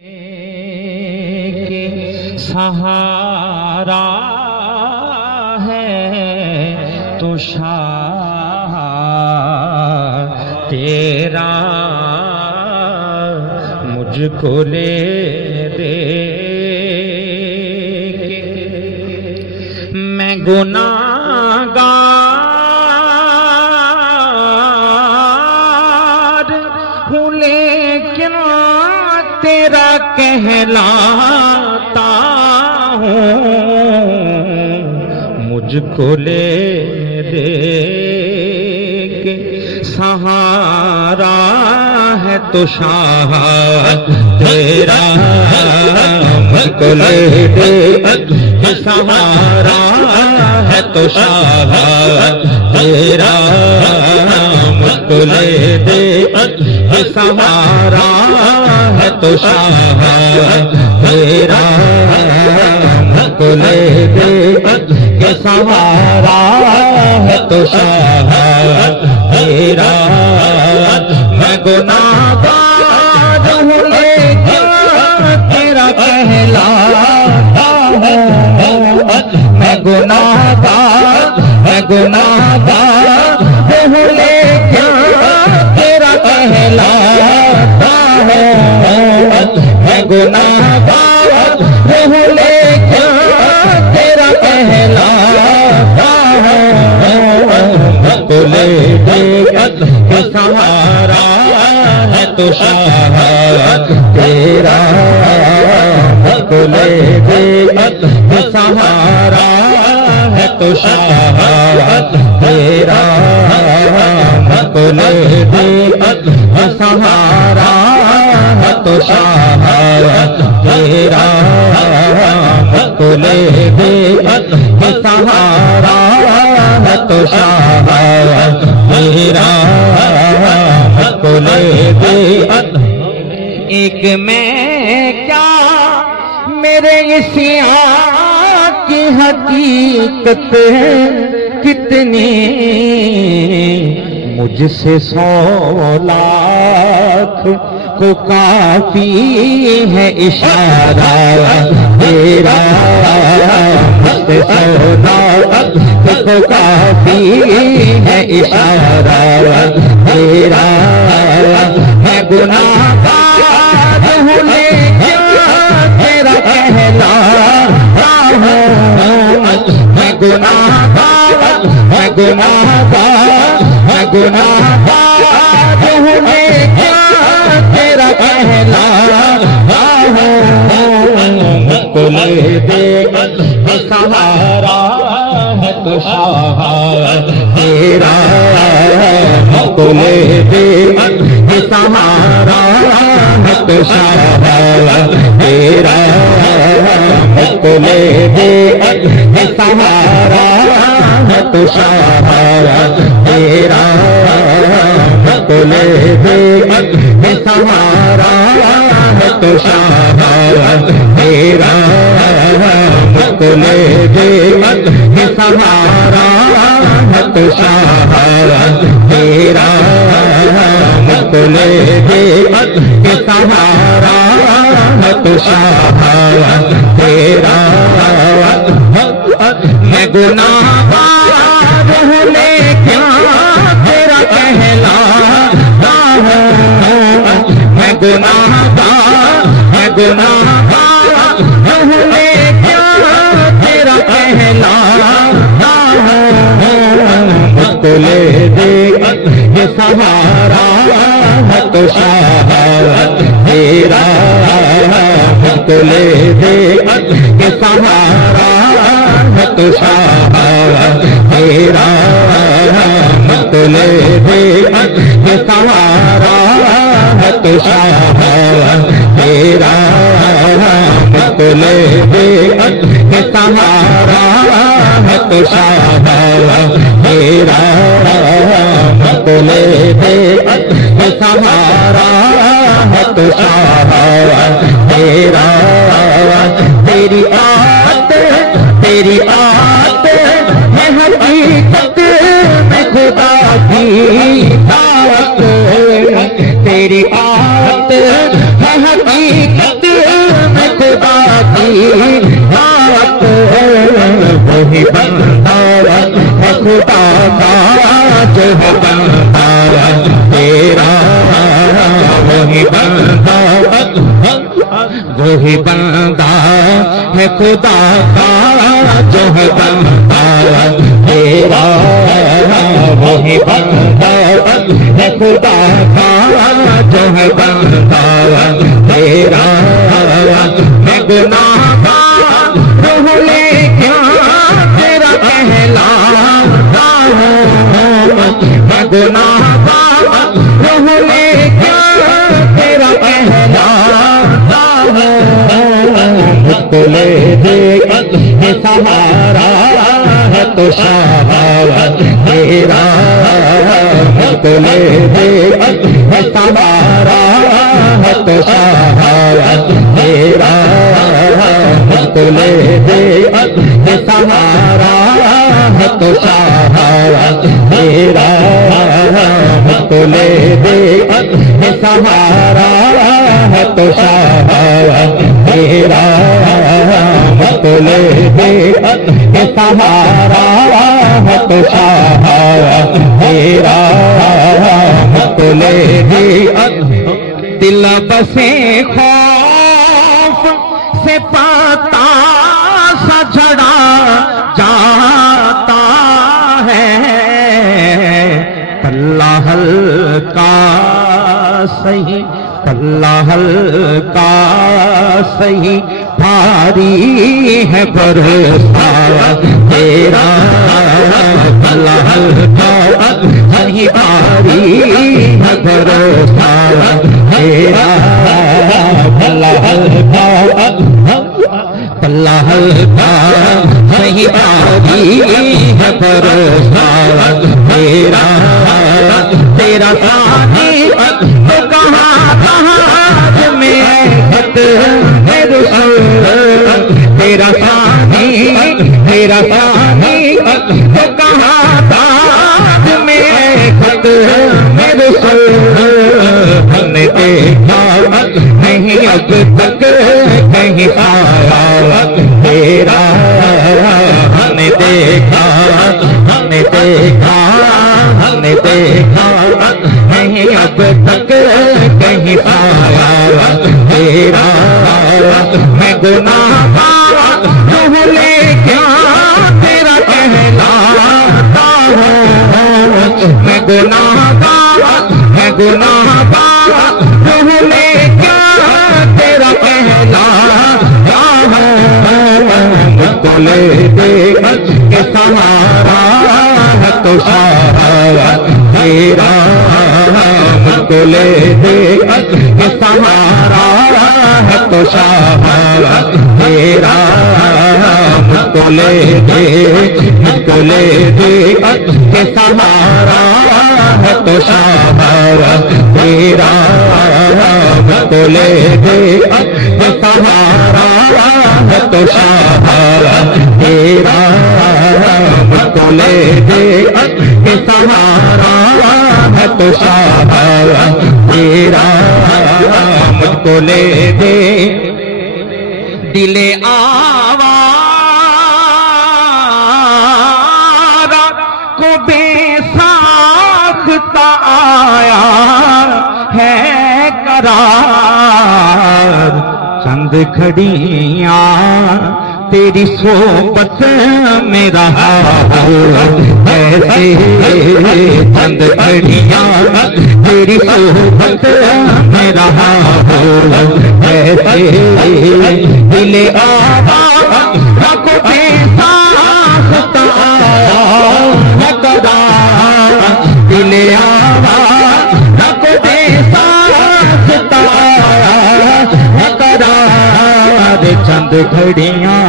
के सहारा है तो शाह तेरा मुझको ले दे मैं गुनाहगार हूँ लेकिन तेरा कहलाता हूँ मुझको ले दे के सहारा है तो शाह तेरा मुझको ले दे के सहारा है तो शाह तेरा मुझको ले दे के सहारा है तो शाह तेरा मुझको ले दे के सहारा है तो शाह तेरा मैं गुनाहगार हूँ लेकिन तेरा कहलाता हूँ मैं गुनाहगार हूँ लेकिन तेरा कहलाता हूँ मैं गुनाहगार हूँ लेकिन तेरा कहलाता हूँ मुझको ले दे के सहारा है तो शाह तेरा मुझको ले दे के सहारा है तो शाह तेरा मुझको ले दे के सहारा है तो शाह तेरा मुझको ले दे के सहारा है तो शाह तेरा मुझको ले दे एक मैं क्या मेरे इस यहाँ की हकीकत कितनी मुझसे 100 लाख को काफी है इशारा तेरा मुझसे 100 लाख को काफी है इशारा तेरा मैं गुनाहगार हूँ लेकिन तेरा कहलाता हूँ मैं गुनाहगार हूँ लेकिन तेरा कहलाता हूँ मुझको ले दे के सहारा है तो शाह तेरा मुझको ले दे के सहारा है तो शाह तेरा मुझको ले दे के सहारा है तो शाह तेरा मुझको ले दे के सहारा है तो शाह तेरा मुझको ले दे के सहारा है तो शाह तेरा मुझको ले दे के सहारा है तो शाह तेरा मैं गुनाहगार हूँ लेकिन तेरा कहलाता हूँ मैं गुनाहगार हूँ लेकिन तेरा कहलाता हूँ मुझको ले दे ये सहारा है तो शाह तेरा मुझको ले दे ये सहारा है तो शाह तेरा मुझको ले दे ये सहारा है तो शाह तेरा मुझको ले दे ये सहारा है तो शाह तेरा मुझको ले दे ये सहारा है तो शाह तेरा तेरी आत है हकीकत में खुदा की ताकत तेरी आत है हकीकत वो ही बंदा है खुदा का जो है बंदा तेरा, वो ही बंदा है खुदा का जो है बंदा तेरा। मैं गुनाहगार रूह लेके तेरा कहलाता हूँ, मैं गुनाहगार रूह लेके तेरा कहलाता हूँ। मुझको ले दे ये सहारा है तो सहारा तेरा, मुझको ले दे ये सहारा है तो सहारा तेरा, मुझको ले दे ये सहारा है तो सहारा तेरा, मुझको ले दे ये सहारा है तो सहारा तेरा, मुझको ले दे ये सहारा है तो सहारा तेरा, मुझको ले दे। दिल बसे खौफ से पता सा झड़ा जाता है, कल्ला हल्का सही, कल्ला हल्का सही भारी है भरोसा तेरा, कल्ला हल्का सही भारी है भरोसा तेरा, कल्ला हल्का कल्ला हल्का सही भारी है भरोसा तेरा। तेरा साथी तो कहाँ कहाँ में खत है रसूल, तेरा साथी तो कहाँ कहाँ में खत है रसूल। हमने देखा नहीं अब तक कहीं आया तेरा, हमने देखा हमने देखा हमने देखा नहीं अब तक कहीं आया तेरा। मैं गुनाहगार रूह लेके तेरा कहलाता हूँ, मैं गुनाहगार रूह लेके तेरा कहलाता हूँ। मुझको ले दे के सहारा है तो सहारा तेरा, मुझको ले दे के सहारा है तो सहारा तेरा, मुझको ले दे के सहारा है तो सहारा तेरा, मुझको ले दे के सहारा है तो सहारा तेरा, मुझको ले दे के सहारा है तो सहारा तेरा, मुझको ले दे। दिले आवारा को बेसाख्ता आया है करार, चंद घड़ियां तेरी सोबत में रहा ऐसे, चंद घड़ियां तेरी सोबत में रहा ऐसे। दिले आवारा को बेसाख्ता आया करार, दिले आवारा को बेसाख्ता आया करार, चंद घड़ियां